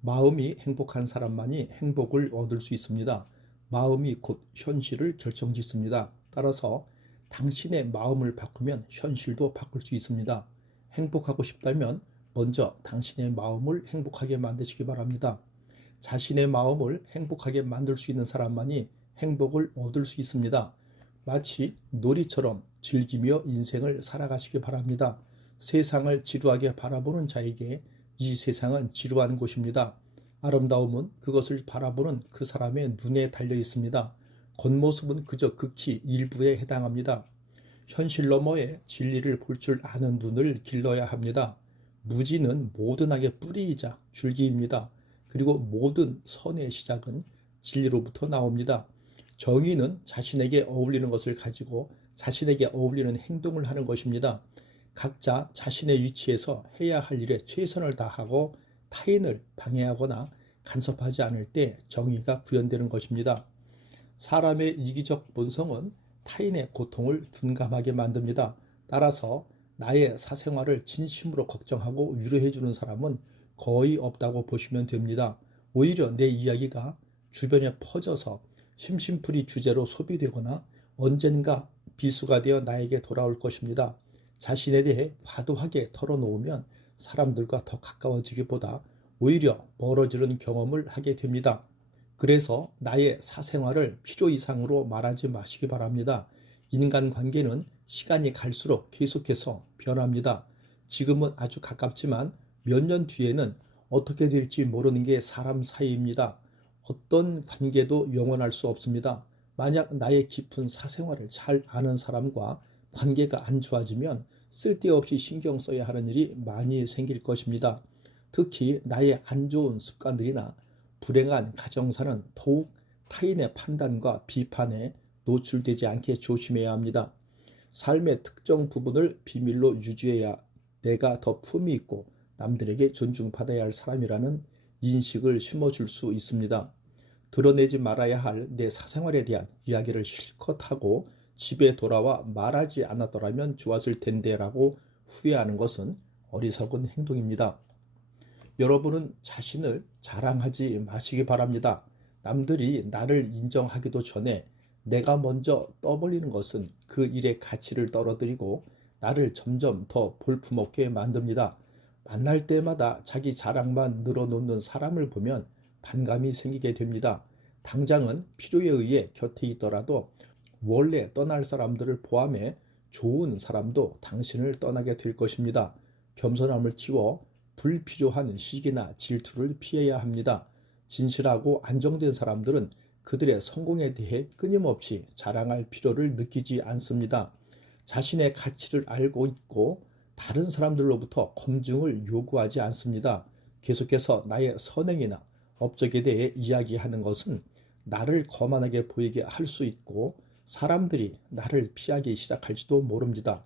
마음이 행복한 사람만이 행복을 얻을 수 있습니다. 마음이 곧 현실을 결정짓습니다. 따라서 당신의 마음을 바꾸면 현실도 바꿀 수 있습니다. 행복하고 싶다면 먼저 당신의 마음을 행복하게 만드시기 바랍니다. 자신의 마음을 행복하게 만들 수 있는 사람만이 행복을 얻을 수 있습니다. 마치 놀이처럼 즐기며 인생을 살아가시기 바랍니다. 세상을 지루하게 바라보는 자에게 이 세상은 지루한 곳입니다. 아름다움은 그것을 바라보는 그 사람의 눈에 달려 있습니다. 겉모습은 그저 극히 일부에 해당합니다. 현실 너머의 진리를 볼 줄 아는 눈을 길러야 합니다. 무지는 모든 악의 뿌리이자 줄기입니다. 그리고 모든 선의 시작은 진리로부터 나옵니다. 정의는 자신에게 어울리는 것을 가지고 자신에게 어울리는 행동을 하는 것입니다. 각자 자신의 위치에서 해야 할 일에 최선을 다하고 타인을 방해하거나 간섭하지 않을 때 정의가 구현되는 것입니다. 사람의 이기적 본성은 타인의 고통을 둔감하게 만듭니다. 따라서 나의 사생활을 진심으로 걱정하고 위로해주는 사람은 거의 없다고 보시면 됩니다. 오히려 내 이야기가 주변에 퍼져서 심심풀이 주제로 소비되거나 언젠가 비수가 되어 나에게 돌아올 것입니다. 자신에 대해 과도하게 털어놓으면 사람들과 더 가까워지기보다 오히려 멀어지는 경험을 하게 됩니다. 그래서 나의 사생활을 필요 이상으로 말하지 마시기 바랍니다. 인간관계는 시간이 갈수록 계속해서 변합니다. 지금은 아주 가깝지만 몇 년 뒤에는 어떻게 될지 모르는 게 사람 사이입니다. 어떤 관계도 영원할 수 없습니다. 만약 나의 깊은 사생활을 잘 아는 사람과 관계가 안 좋아지면 쓸데없이 신경 써야 하는 일이 많이 생길 것입니다. 특히 나의 안 좋은 습관들이나 불행한 가정사는 더욱 타인의 판단과 비판에 노출되지 않게 조심해야 합니다. 삶의 특정 부분을 비밀로 유지해야 내가 더 품위 있고 남들에게 존중받아야 할 사람이라는 인식을 심어줄 수 있습니다. 드러내지 말아야 할 내 사생활에 대한 이야기를 실컷 하고 집에 돌아와 말하지 않았더라면 좋았을 텐데 라고 후회하는 것은 어리석은 행동입니다. 여러분은 자신을 자랑하지 마시기 바랍니다. 남들이 나를 인정하기도 전에 내가 먼저 떠벌리는 것은 그 일의 가치를 떨어뜨리고 나를 점점 더 볼품없게 만듭니다. 만날 때마다 자기 자랑만 늘어놓는 사람을 보면 반감이 생기게 됩니다. 당장은 필요에 의해 곁에 있더라도 원래 떠날 사람들을 포함해 좋은 사람도 당신을 떠나게 될 것입니다. 겸손함을 키워 불필요한 시기나 질투를 피해야 합니다. 진실하고 안정된 사람들은 그들의 성공에 대해 끊임없이 자랑할 필요를 느끼지 않습니다. 자신의 가치를 알고 있고 다른 사람들로부터 검증을 요구하지 않습니다. 계속해서 나의 선행이나 업적에 대해 이야기하는 것은 나를 거만하게 보이게 할 수 있고 사람들이 나를 피하기 시작할지도 모릅니다.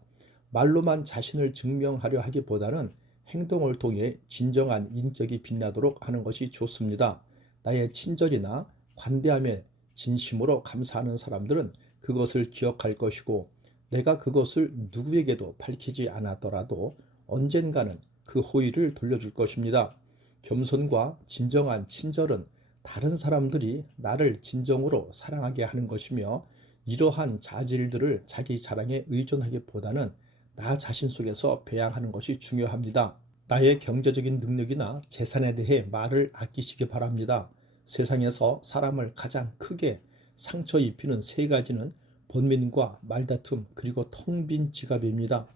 말로만 자신을 증명하려 하기보다는 행동을 통해 진정한 인격이 빛나도록 하는 것이 좋습니다. 나의 친절이나 관대함에 진심으로 감사하는 사람들은 그것을 기억할 것이고 내가 그것을 누구에게도 밝히지 않았더라도 언젠가는 그 호의를 돌려줄 것입니다. 겸손과 진정한 친절은 다른 사람들이 나를 진정으로 사랑하게 하는 것이며 이러한 자질들을 자기 자랑에 의존하기보다는 나 자신 속에서 배양하는 것이 중요합니다. 나의 경제적인 능력이나 재산에 대해 말을 아끼시기 바랍니다. 세상에서 사람을 가장 크게 상처 입히는 세 가지는 번민과 말다툼 그리고 텅 빈 지갑입니다.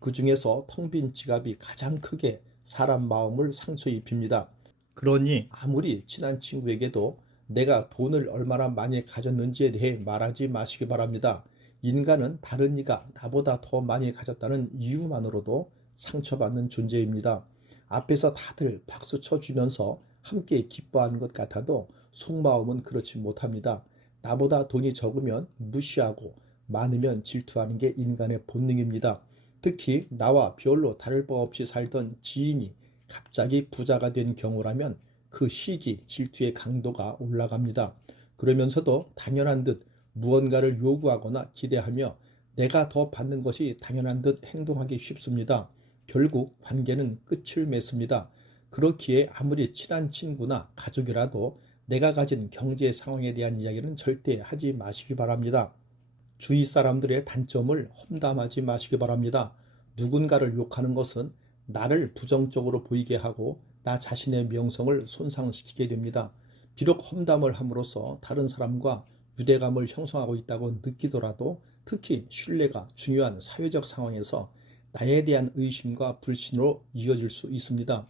그 중에서 텅 빈 지갑이 가장 크게 사람 마음을 상처 입힙니다. 그러니 아무리 친한 친구에게도 내가 돈을 얼마나 많이 가졌는지에 대해 말하지 마시기 바랍니다. 인간은 다른 이가 나보다 더 많이 가졌다는 이유만으로도 상처받는 존재입니다. 앞에서 다들 박수 쳐주면서 함께 기뻐하는 것 같아도 속마음은 그렇지 못합니다. 나보다 돈이 적으면 무시하고 많으면 질투하는 게 인간의 본능입니다. 특히 나와 별로 다를 바 없이 살던 지인이 갑자기 부자가 된 경우라면 그 시기 질투의 강도가 올라갑니다. 그러면서도 당연한 듯 무언가를 요구하거나 기대하며 내가 더 받는 것이 당연한 듯 행동하기 쉽습니다. 결국 관계는 끝을 맺습니다. 그렇기에 아무리 친한 친구나 가족이라도 내가 가진 경제 상황에 대한 이야기는 절대 하지 마시기 바랍니다. 주위 사람들의 단점을 험담하지 마시기 바랍니다. 누군가를 욕하는 것은 나를 부정적으로 보이게 하고 나 자신의 명성을 손상시키게 됩니다. 비록 험담을 함으로써 다른 사람과 유대감을 형성하고 있다고 느끼더라도 특히 신뢰가 중요한 사회적 상황에서 나에 대한 의심과 불신으로 이어질 수 있습니다.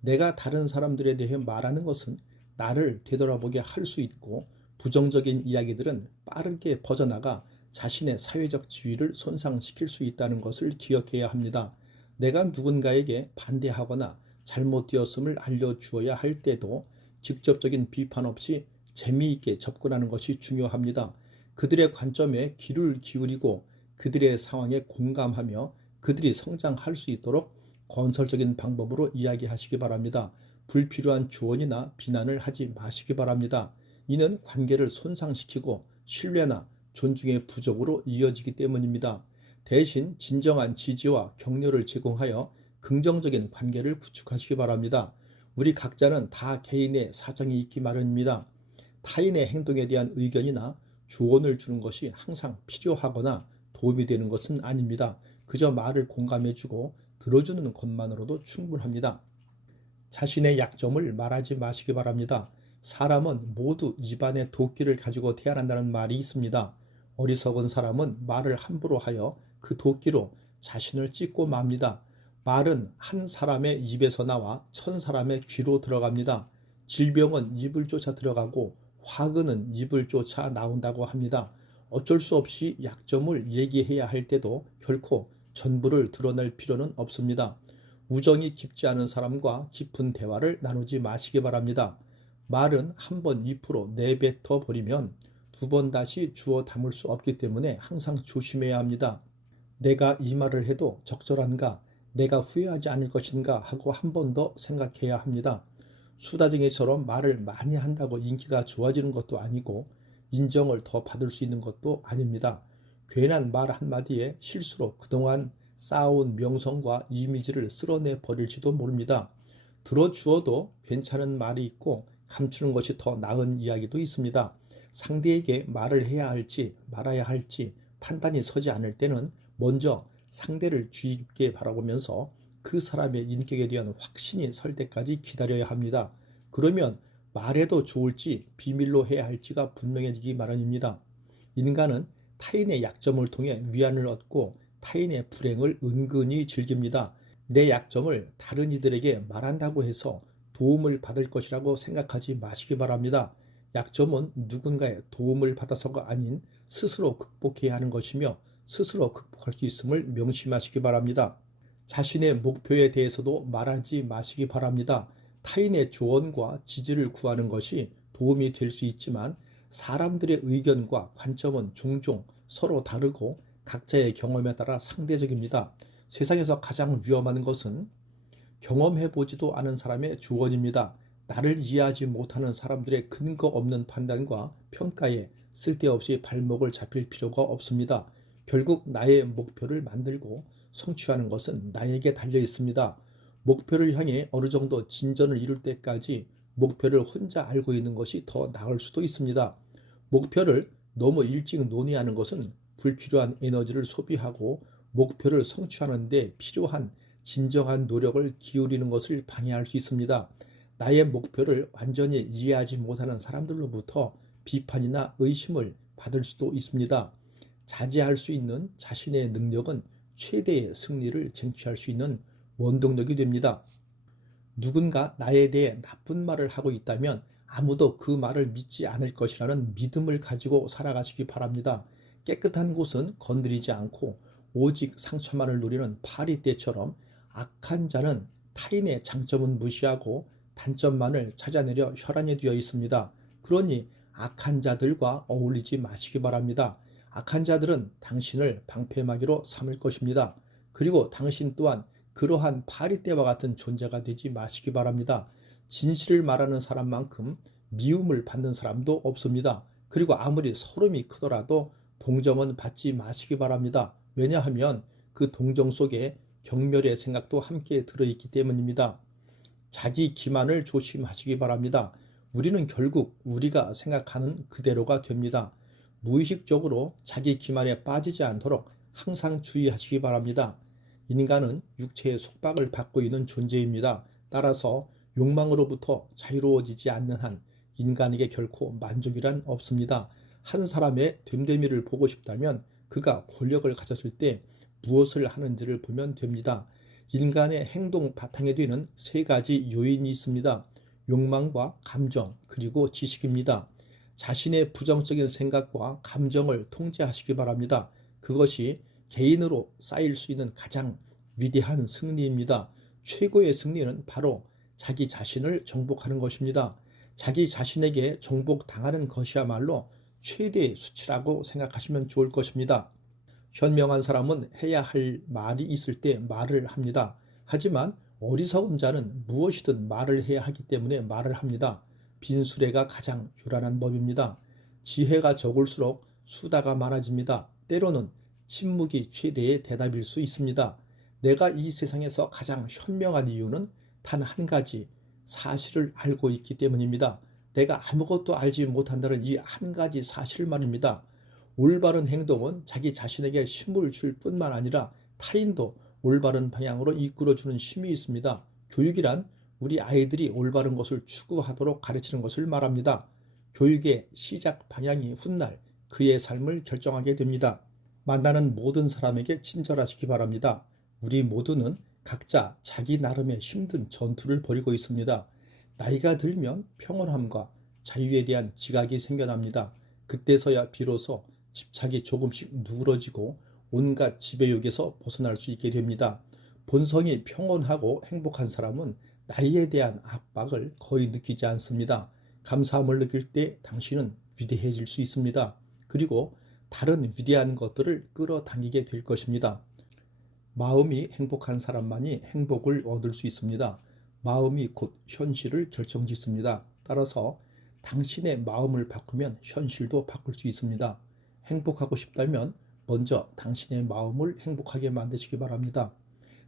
내가 다른 사람들에 대해 말하는 것은 나를 되돌아보게 할 수 있고 부정적인 이야기들은 빠르게 퍼져나가 자신의 사회적 지위를 손상시킬 수 있다는 것을 기억해야 합니다. 내가 누군가에게 반대하거나 잘못되었음을 알려주어야 할 때도 직접적인 비판 없이 재미있게 접근하는 것이 중요합니다. 그들의 관점에 귀를 기울이고 그들의 상황에 공감하며 그들이 성장할 수 있도록 건설적인 방법으로 이야기하시기 바랍니다. 불필요한 조언이나 비난을 하지 마시기 바랍니다. 이는 관계를 손상시키고 신뢰나 존중의 부족으로 이어지기 때문입니다. 대신 진정한 지지와 격려를 제공하여 긍정적인 관계를 구축하시기 바랍니다. 우리 각자는 다 개인의 사정이 있기 마련입니다. 타인의 행동에 대한 의견이나 조언을 주는 것이 항상 필요하거나 도움이 되는 것은 아닙니다. 그저 말을 공감해주고 들어주는 것만으로도 충분합니다. 자신의 약점을 말하지 마시기 바랍니다. 사람은 모두 입안에 도끼를 가지고 태어난다는 말이 있습니다. 어리석은 사람은 말을 함부로 하여 그 도끼로 자신을 찢고 맙니다. 말은 한 사람의 입에서 나와 1000사람의 귀로 들어갑니다. 질병은 입을 쫓아 들어가고 화근은 입을 쫓아 나온다고 합니다. 어쩔 수 없이 약점을 얘기해야 할 때도 결코 전부를 드러낼 필요는 없습니다. 우정이 깊지 않은 사람과 깊은 대화를 나누지 마시기 바랍니다. 말은 한 번 입으로 내뱉어 버리면 두 번 다시 주워 담을 수 없기 때문에 항상 조심해야 합니다. 내가 이 말을 해도 적절한가? 내가 후회하지 않을 것인가? 하고 한 번 더 생각해야 합니다. 수다쟁이처럼 말을 많이 한다고 인기가 좋아지는 것도 아니고 인정을 더 받을 수 있는 것도 아닙니다. 괜한 말 한마디에 실수로 그동안 쌓아온 명성과 이미지를 쓸어내 버릴지도 모릅니다. 들어주어도 괜찮은 말이 있고 감추는 것이 더 나은 이야기도 있습니다. 상대에게 말을 해야 할지 말아야 할지 판단이 서지 않을 때는 먼저 상대를 주의 깊게 바라보면서 그 사람의 인격에 대한 확신이 설 때까지 기다려야 합니다. 그러면 말해도 좋을지 비밀로 해야 할지가 분명해지기 마련입니다. 인간은 타인의 약점을 통해 위안을 얻고 타인의 불행을 은근히 즐깁니다. 내 약점을 다른 이들에게 말한다고 해서 도움을 받을 것이라고 생각하지 마시기 바랍니다. 약점은 누군가의 도움을 받아서가 아닌 스스로 극복해야 하는 것이며 스스로 극복할 수 있음을 명심하시기 바랍니다. 자신의 목표에 대해서도 말하지 마시기 바랍니다. 타인의 조언과 지지를 구하는 것이 도움이 될 수 있지만 사람들의 의견과 관점은 종종 서로 다르고 각자의 경험에 따라 상대적입니다. 세상에서 가장 위험한 것은 경험해보지도 않은 사람의 조언입니다. 나를 이해하지 못하는 사람들의 근거 없는 판단과 평가에 쓸데없이 발목을 잡힐 필요가 없습니다. 결국 나의 목표를 만들고 성취하는 것은 나에게 달려 있습니다. 목표를 향해 어느 정도 진전을 이룰 때까지 목표를 혼자 알고 있는 것이 더 나을 수도 있습니다. 목표를 너무 일찍 논의하는 것은 불필요한 에너지를 소비하고 목표를 성취하는 데 필요한 진정한 노력을 기울이는 것을 방해할 수 있습니다. 나의 목표를 완전히 이해하지 못하는 사람들로부터 비판이나 의심을 받을 수도 있습니다. 자제할 수 있는 자신의 능력은 최대의 승리를 쟁취할 수 있는 원동력이 됩니다. 누군가 나에 대해 나쁜 말을 하고 있다면 아무도 그 말을 믿지 않을 것이라는 믿음을 가지고 살아가시기 바랍니다. 깨끗한 곳은 건드리지 않고 오직 상처만을 누리는 파리떼처럼 악한 자는 타인의 장점은 무시하고 단점만을 찾아내려 혈안이 되어 있습니다. 그러니 악한 자들과 어울리지 마시기 바랍니다. 악한 자들은 당신을 방패막이로 삼을 것입니다. 그리고 당신 또한 그러한 파리떼와 같은 존재가 되지 마시기 바랍니다. 진실을 말하는 사람만큼 미움을 받는 사람도 없습니다. 그리고 아무리 서름이 크더라도 동정은 받지 마시기 바랍니다. 왜냐하면 그 동정 속에 경멸의 생각도 함께 들어있기 때문입니다. 자기 기만을 조심하시기 바랍니다. 우리는 결국 우리가 생각하는 그대로가 됩니다. 무의식적으로 자기 기만에 빠지지 않도록 항상 주의하시기 바랍니다. 인간은 육체의 속박을 받고 있는 존재입니다. 따라서 욕망으로부터 자유로워지지 않는 한 인간에게 결코 만족이란 없습니다. 한 사람의 됨됨이를 보고 싶다면 그가 권력을 가졌을 때 무엇을 하는지를 보면 됩니다. 인간의 행동 바탕에 되는 세 가지 요인이 있습니다. 욕망과 감정, 그리고 지식입니다. 자신의 부정적인 생각과 감정을 통제하시기 바랍니다. 그것이 개인으로 쌓일 수 있는 가장 위대한 승리입니다. 최고의 승리는 바로 자기 자신을 정복하는 것입니다. 자기 자신에게 정복당하는 것이야말로 최대의 수치라고 생각하시면 좋을 것입니다. 현명한 사람은 해야 할 말이 있을 때 말을 합니다. 하지만 어리석은 자는 무엇이든 말을 해야 하기 때문에 말을 합니다. 빈수레가 가장 요란한 법입니다. 지혜가 적을수록 수다가 많아집니다. 때로는 침묵이 최대의 대답일 수 있습니다. 내가 이 세상에서 가장 현명한 이유는 단 한 가지, 사실을 알고 있기 때문입니다. 내가 아무것도 알지 못한다는 이 한 가지 사실 말입니다. 올바른 행동은 자기 자신에게 힘을 줄 뿐만 아니라 타인도 올바른 방향으로 이끌어주는 힘이 있습니다. 교육이란 우리 아이들이 올바른 것을 추구하도록 가르치는 것을 말합니다. 교육의 시작 방향이 훗날 그의 삶을 결정하게 됩니다. 만나는 모든 사람에게 친절하시기 바랍니다. 우리 모두는 각자 자기 나름의 힘든 전투를 벌이고 있습니다. 나이가 들면 평온함과 자유에 대한 지각이 생겨납니다. 그때서야 비로소 집착이 조금씩 누그러지고 온갖 지배욕에서 벗어날 수 있게 됩니다. 본성이 평온하고 행복한 사람은 나이에 대한 압박을 거의 느끼지 않습니다. 감사함을 느낄 때 당신은 위대해질 수 있습니다. 그리고 다른 위대한 것들을 끌어당기게 될 것입니다. 마음이 행복한 사람만이 행복을 얻을 수 있습니다. 마음이 곧 현실을 결정짓습니다. 따라서 당신의 마음을 바꾸면 현실도 바꿀 수 있습니다. 행복하고 싶다면 먼저 당신의 마음을 행복하게 만드시기 바랍니다.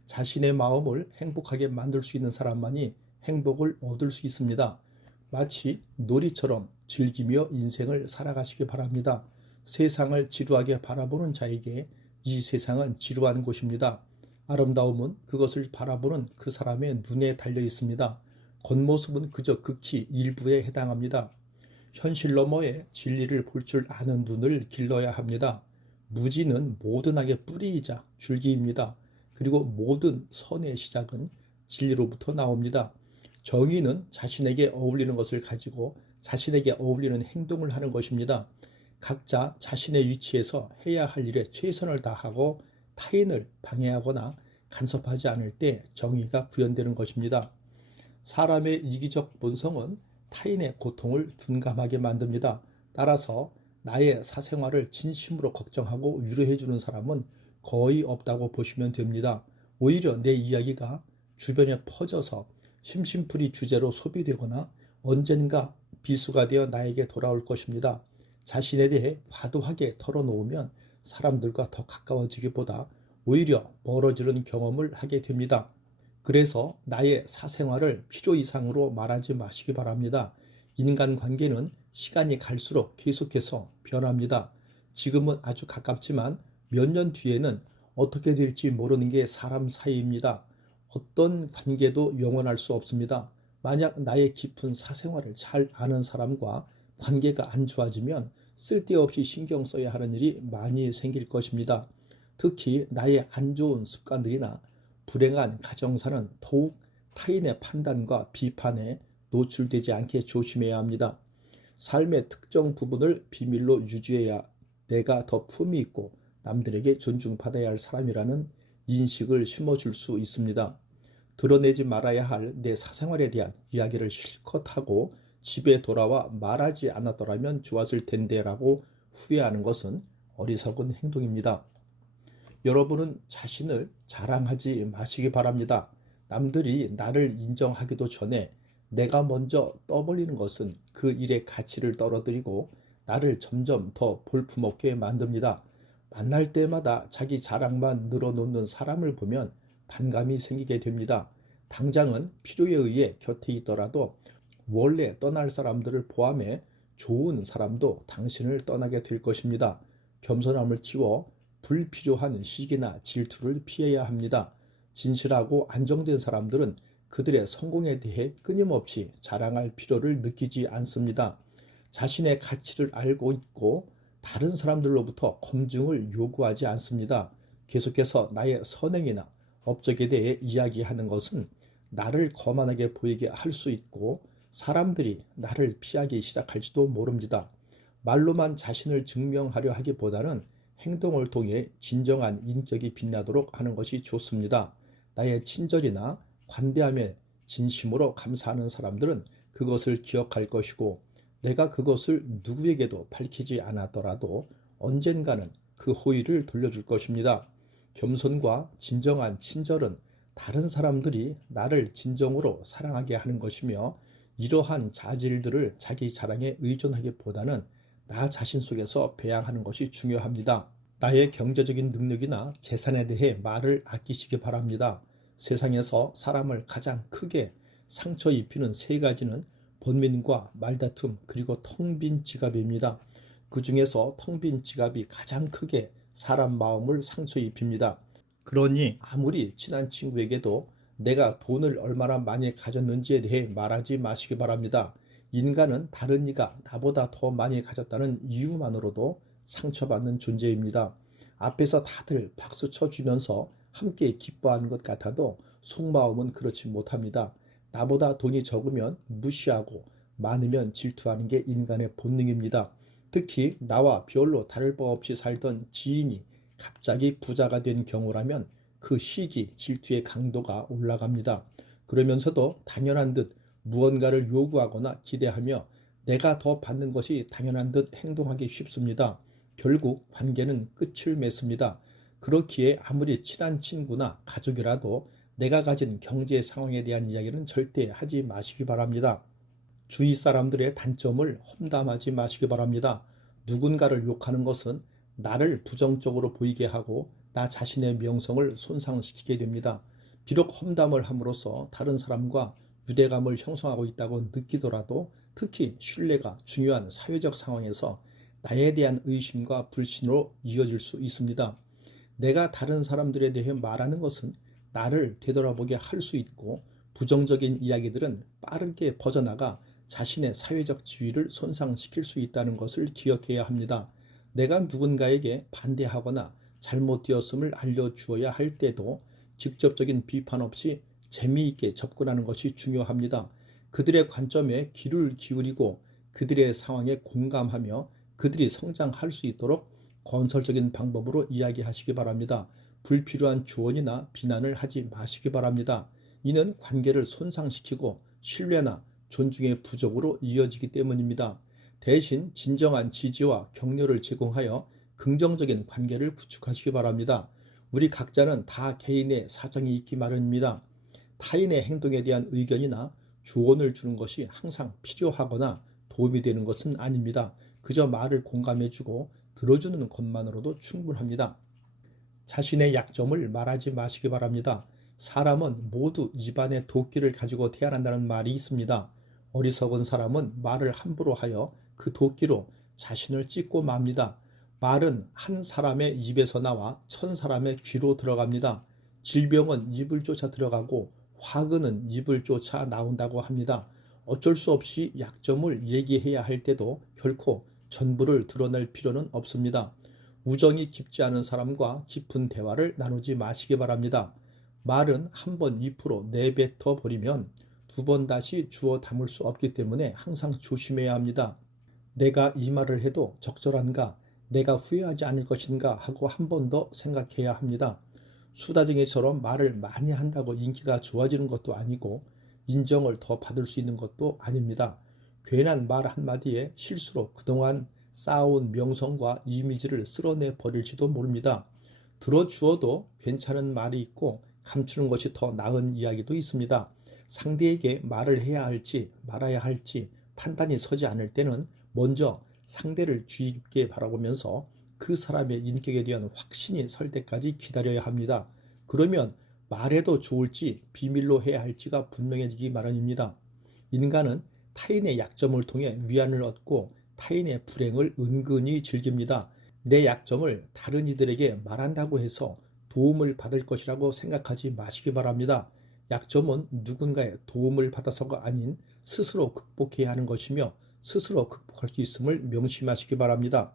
자신의 마음을 행복하게 만들 수 있는 사람만이 행복을 얻을 수 있습니다. 마치 놀이처럼 즐기며 인생을 살아가시기 바랍니다. 세상을 지루하게 바라보는 자에게 이 세상은 지루한 곳입니다. 아름다움은 그것을 바라보는 그 사람의 눈에 달려 있습니다. 겉모습은 그저 극히 일부에 해당합니다. 현실 너머의 진리를 볼 줄 아는 눈을 길러야 합니다. 무지는 모든 악의 뿌리이자 줄기입니다. 그리고 모든 선의 시작은 진리로부터 나옵니다. 정의는 자신에게 어울리는 것을 가지고 자신에게 어울리는 행동을 하는 것입니다. 각자 자신의 위치에서 해야 할 일에 최선을 다하고 타인을 방해하거나 간섭하지 않을 때 정의가 구현되는 것입니다. 사람의 이기적 본성은 타인의 고통을 둔감하게 만듭니다. 따라서 나의 사생활을 진심으로 걱정하고 위로해주는 사람은 거의 없다고 보시면 됩니다. 오히려 내 이야기가 주변에 퍼져서 심심풀이 주제로 소비되거나 언젠가 비수가 되어 나에게 돌아올 것입니다. 자신에 대해 과도하게 털어놓으면 사람들과 더 가까워지기보다 오히려 멀어지는 경험을 하게 됩니다. 그래서 나의 사생활을 필요 이상으로 말하지 마시기 바랍니다. 인간관계는 시간이 갈수록 계속해서 변합니다. 지금은 아주 가깝지만 몇 년 뒤에는 어떻게 될지 모르는 게 사람 사이입니다. 어떤 관계도 영원할 수 없습니다. 만약 나의 깊은 사생활을 잘 아는 사람과 관계가 안 좋아지면 쓸데없이 신경 써야 하는 일이 많이 생길 것입니다. 특히 나의 안 좋은 습관들이나 불행한 가정사는 더욱 타인의 판단과 비판에 노출되지 않게 조심해야 합니다. 삶의 특정 부분을 비밀로 유지해야 내가 더 품위 있고 남들에게 존중받아야 할 사람이라는 인식을 심어줄 수 있습니다. 드러내지 말아야 할 내 사생활에 대한 이야기를 실컷 하고 집에 돌아와 말하지 않았더라면 좋았을 텐데 라고 후회하는 것은 어리석은 행동입니다. 여러분은 자신을 자랑하지 마시기 바랍니다. 남들이 나를 인정하기도 전에 내가 먼저 떠벌리는 것은 그 일의 가치를 떨어뜨리고 나를 점점 더 볼품없게 만듭니다. 만날 때마다 자기 자랑만 늘어놓는 사람을 보면 반감이 생기게 됩니다. 당장은 필요에 의해 곁에 있더라도 원래 떠날 사람들을 포함해 좋은 사람도 당신을 떠나게 될 것입니다. 겸손함을 키워 불필요한 시기나 질투를 피해야 합니다. 진실하고 안정된 사람들은 그들의 성공에 대해 끊임없이 자랑할 필요를 느끼지 않습니다. 자신의 가치를 알고 있고 다른 사람들로부터 검증을 요구하지 않습니다. 계속해서 나의 선행이나 업적에 대해 이야기하는 것은 나를 거만하게 보이게 할 수 있고 사람들이 나를 피하기 시작할지도 모릅니다. 말로만 자신을 증명하려 하기보다는 행동을 통해 진정한 인격이 빛나도록 하는 것이 좋습니다. 나의 친절이나 관대함에 진심으로 감사하는 사람들은 그것을 기억할 것이고 내가 그것을 누구에게도 밝히지 않았더라도 언젠가는 그 호의를 돌려줄 것입니다. 겸손과 진정한 친절은 다른 사람들이 나를 진정으로 사랑하게 하는 것이며 이러한 자질들을 자기 자랑에 의존하기보다는 나 자신 속에서 배양하는 것이 중요합니다. 나의 경제적인 능력이나 재산에 대해 말을 아끼시기 바랍니다. 세상에서 사람을 가장 크게 상처 입히는 세 가지는 번민과 말다툼 그리고 텅 빈 지갑입니다. 그 중에서 텅 빈 지갑이 가장 크게 사람 마음을 상처 입힙니다. 그러니 아무리 친한 친구에게도 내가 돈을 얼마나 많이 가졌는지에 대해 말하지 마시기 바랍니다. 인간은 다른 이가 나보다 더 많이 가졌다는 이유만으로도 상처받는 존재입니다. 앞에서 다들 박수 쳐주면서 함께 기뻐하는 것 같아도 속마음은 그렇지 못합니다. 나보다 돈이 적으면 무시하고 많으면 질투하는 게 인간의 본능입니다. 특히 나와 별로 다를 바 없이 살던 지인이 갑자기 부자가 된 경우라면 그 시기 질투의 강도가 올라갑니다. 그러면서도 당연한 듯 무언가를 요구하거나 기대하며 내가 더 받는 것이 당연한 듯 행동하기 쉽습니다. 결국 관계는 끝을 맺습니다. 그렇기에 아무리 친한 친구나 가족이라도 내가 가진 경제 상황에 대한 이야기는 절대 하지 마시기 바랍니다. 주위 사람들의 단점을 험담하지 마시기 바랍니다. 누군가를 욕하는 것은 나를 부정적으로 보이게 하고 나 자신의 명성을 손상시키게 됩니다. 비록 험담을 함으로써 다른 사람과 유대감을 형성하고 있다고 느끼더라도 특히 신뢰가 중요한 사회적 상황에서 나에 대한 의심과 불신으로 이어질 수 있습니다. 내가 다른 사람들에 대해 말하는 것은 나를 되돌아보게 할 수 있고 부정적인 이야기들은 빠르게 퍼져나가 자신의 사회적 지위를 손상시킬 수 있다는 것을 기억해야 합니다. 내가 누군가에게 반대하거나 잘못되었음을 알려주어야 할 때도 직접적인 비판 없이 재미있게 접근하는 것이 중요합니다. 그들의 관점에 귀를 기울이고 그들의 상황에 공감하며 그들이 성장할 수 있도록 건설적인 방법으로 이야기하시기 바랍니다. 불필요한 조언이나 비난을 하지 마시기 바랍니다. 이는 관계를 손상시키고 신뢰나 존중의 부족으로 이어지기 때문입니다. 대신 진정한 지지와 격려를 제공하여 긍정적인 관계를 구축하시기 바랍니다. 우리 각자는 다 개인의 사정이 있기 마련입니다. 타인의 행동에 대한 의견이나 조언을 주는 것이 항상 필요하거나 도움이 되는 것은 아닙니다. 그저 말을 공감해주고 들어주는 것만으로도 충분합니다. 자신의 약점을 말하지 마시기 바랍니다. 사람은 모두 입안에 도끼를 가지고 태어난다는 말이 있습니다. 어리석은 사람은 말을 함부로 하여 그 도끼로 자신을 찢고 맙니다. 말은 한 사람의 입에서 나와 1000사람의 귀로 들어갑니다. 질병은 입을 쫓아 들어가고 화근은 입을 쫓아 나온다고 합니다. 어쩔 수 없이 약점을 얘기해야 할 때도 결코 전부를 드러낼 필요는 없습니다. 우정이 깊지 않은 사람과 깊은 대화를 나누지 마시기 바랍니다. 말은 한 번 입으로 내뱉어 버리면 두 번 다시 주워 담을 수 없기 때문에 항상 조심해야 합니다. 내가 이 말을 해도 적절한가, 내가 후회하지 않을 것인가 하고 한 번 더 생각해야 합니다. 수다쟁이처럼 말을 많이 한다고 인기가 좋아지는 것도 아니고 인정을 더 받을 수 있는 것도 아닙니다. 괜한 말 한마디에 실수로 그동안 쌓아온 명성과 이미지를 쓸어내 버릴지도 모릅니다. 들어주어도 괜찮은 말이 있고 감추는 것이 더 나은 이야기도 있습니다. 상대에게 말을 해야 할지 말아야 할지 판단이 서지 않을 때는 먼저 상대를 주의 깊게 바라보면서 그 사람의 인격에 대한 확신이 설 때까지 기다려야 합니다. 그러면 말해도 좋을지 비밀로 해야 할지가 분명해지기 마련입니다. 인간은 타인의 약점을 통해 위안을 얻고 타인의 불행을 은근히 즐깁니다. 내 약점을 다른 이들에게 말한다고 해서 도움을 받을 것이라고 생각하지 마시기 바랍니다. 약점은 누군가의 도움을 받아서가 아닌 스스로 극복해야 하는 것이며 스스로 극복할 수 있음을 명심하시기 바랍니다.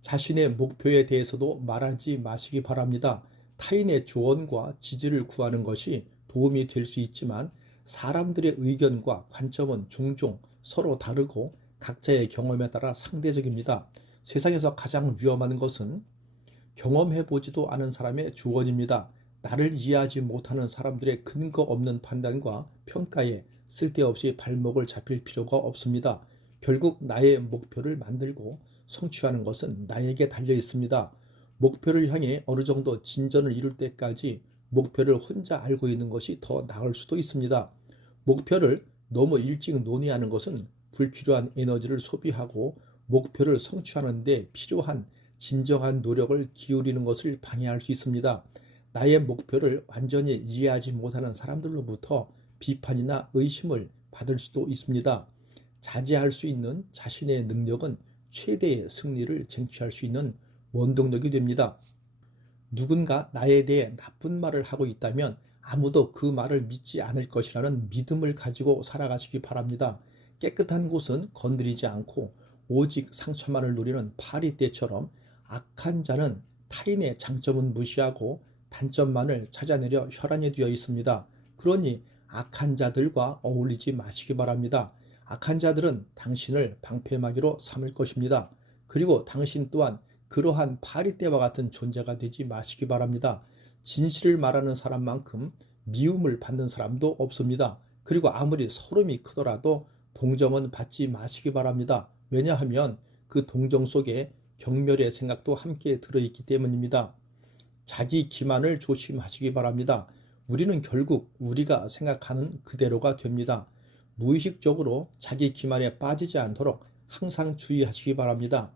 자신의 목표에 대해서도 말하지 마시기 바랍니다. 타인의 조언과 지지를 구하는 것이 도움이 될 수 있지만 사람들의 의견과 관점은 종종 서로 다르고 각자의 경험에 따라 상대적입니다. 세상에서 가장 위험한 것은 경험해보지도 않은 사람의 조언입니다. 나를 이해하지 못하는 사람들의 근거 없는 판단과 평가에 쓸데없이 발목을 잡힐 필요가 없습니다. 결국 나의 목표를 만들고 성취하는 것은 나에게 달려 있습니다. 목표를 향해 어느 정도 진전을 이룰 때까지 목표를 혼자 알고 있는 것이 더 나을 수도 있습니다. 목표를 너무 일찍 논의하는 것은 불필요한 에너지를 소비하고 목표를 성취하는 데 필요한 진정한 노력을 기울이는 것을 방해할 수 있습니다. 나의 목표를 완전히 이해하지 못하는 사람들로부터 비판이나 의심을 받을 수도 있습니다. 자제할 수 있는 자신의 능력은 최대의 승리를 쟁취할 수 있는 원동력이 됩니다. 누군가 나에 대해 나쁜 말을 하고 있다면 아무도 그 말을 믿지 않을 것이라는 믿음을 가지고 살아가시기 바랍니다. 깨끗한 곳은 건드리지 않고 오직 상처만을 노리는 파리떼처럼 악한 자는 타인의 장점은 무시하고 단점만을 찾아내려 혈안이 되어 있습니다. 그러니 악한 자들과 어울리지 마시기 바랍니다. 악한 자들은 당신을 방패막이로 삼을 것입니다. 그리고 당신 또한 그러한 파리떼와 같은 존재가 되지 마시기 바랍니다. 진실을 말하는 사람만큼 미움을 받는 사람도 없습니다. 그리고 아무리 서름이 크더라도 동정은 받지 마시기 바랍니다. 왜냐하면 그 동정 속에 경멸의 생각도 함께 들어있기 때문입니다. 자기 기만을 조심하시기 바랍니다. 우리는 결국 우리가 생각하는 그대로가 됩니다. 무의식적으로 자기 기만에 빠지지 않도록 항상 주의하시기 바랍니다.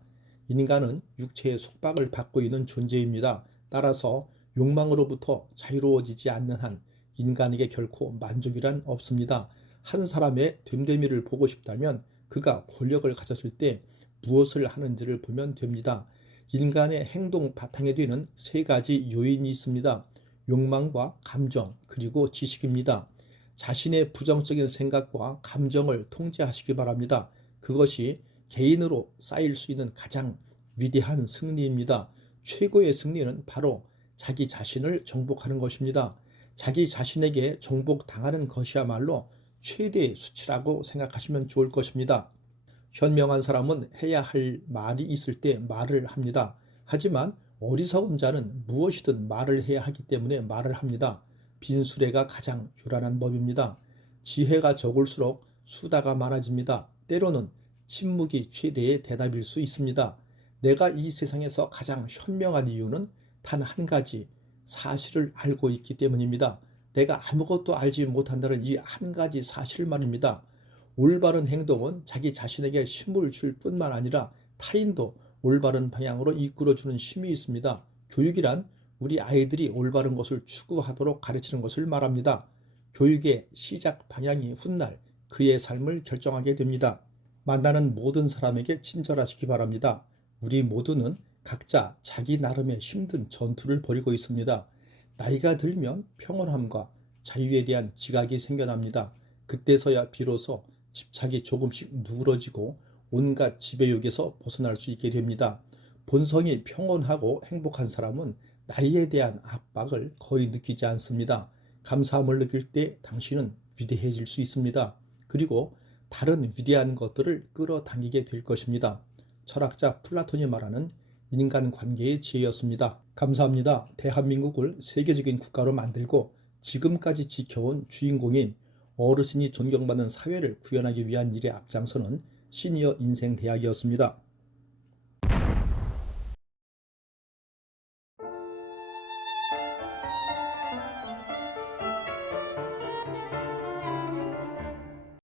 인간은 육체의 속박을 받고 있는 존재입니다. 따라서 욕망으로부터 자유로워지지 않는 한 인간에게 결코 만족이란 없습니다. 한 사람의 됨됨이를 보고 싶다면 그가 권력을 가졌을 때 무엇을 하는지를 보면 됩니다. 인간의 행동 바탕에 되는 세 가지 요인이 있습니다. 욕망과 감정 그리고 지식입니다. 자신의 부정적인 생각과 감정을 통제하시기 바랍니다. 그것이 개인으로 쌓일 수 있는 가장 위대한 승리입니다. 최고의 승리는 바로 자기 자신을 정복하는 것입니다. 자기 자신에게 정복당하는 것이야말로 최대의 수치라고 생각하시면 좋을 것입니다. 현명한 사람은 해야 할 말이 있을 때 말을 합니다. 하지만 어리석은 자는 무엇이든 말을 해야 하기 때문에 말을 합니다. 빈수레가 가장 요란한 법입니다. 지혜가 적을수록 수다가 많아집니다. 때로는 침묵이 최대의 대답일 수 있습니다. 내가 이 세상에서 가장 현명한 이유는 단 한 가지 사실을 알고 있기 때문입니다. 내가 아무것도 알지 못한다는 이 한 가지 사실 말입니다. 올바른 행동은 자기 자신에게 힘을 줄 뿐만 아니라 타인도 올바른 방향으로 이끌어주는 힘이 있습니다. 교육이란 우리 아이들이 올바른 것을 추구하도록 가르치는 것을 말합니다. 교육의 시작 방향이 훗날 그의 삶을 결정하게 됩니다. 만나는 모든 사람에게 친절하시기 바랍니다. 우리 모두는 각자 자기 나름의 힘든 전투를 벌이고 있습니다. 나이가 들면 평온함과 자유에 대한 지각이 생겨납니다. 그때서야 비로소 집착이 조금씩 누그러지고 온갖 지배욕에서 벗어날 수 있게 됩니다. 본성이 평온하고 행복한 사람은 나이에 대한 압박을 거의 느끼지 않습니다. 감사함을 느낄 때 당신은 위대해질 수 있습니다. 그리고 다른 위대한 것들을 끌어당기게 될 것입니다. 철학자 플라톤이 말하는 인간관계의 지혜였습니다. 감사합니다. 대한민국을 세계적인 국가로 만들고 지금까지 지켜온 주인공인 어르신이 존경받는 사회를 구현하기 위한 일에 앞장서는 시니어 인생대학이었습니다.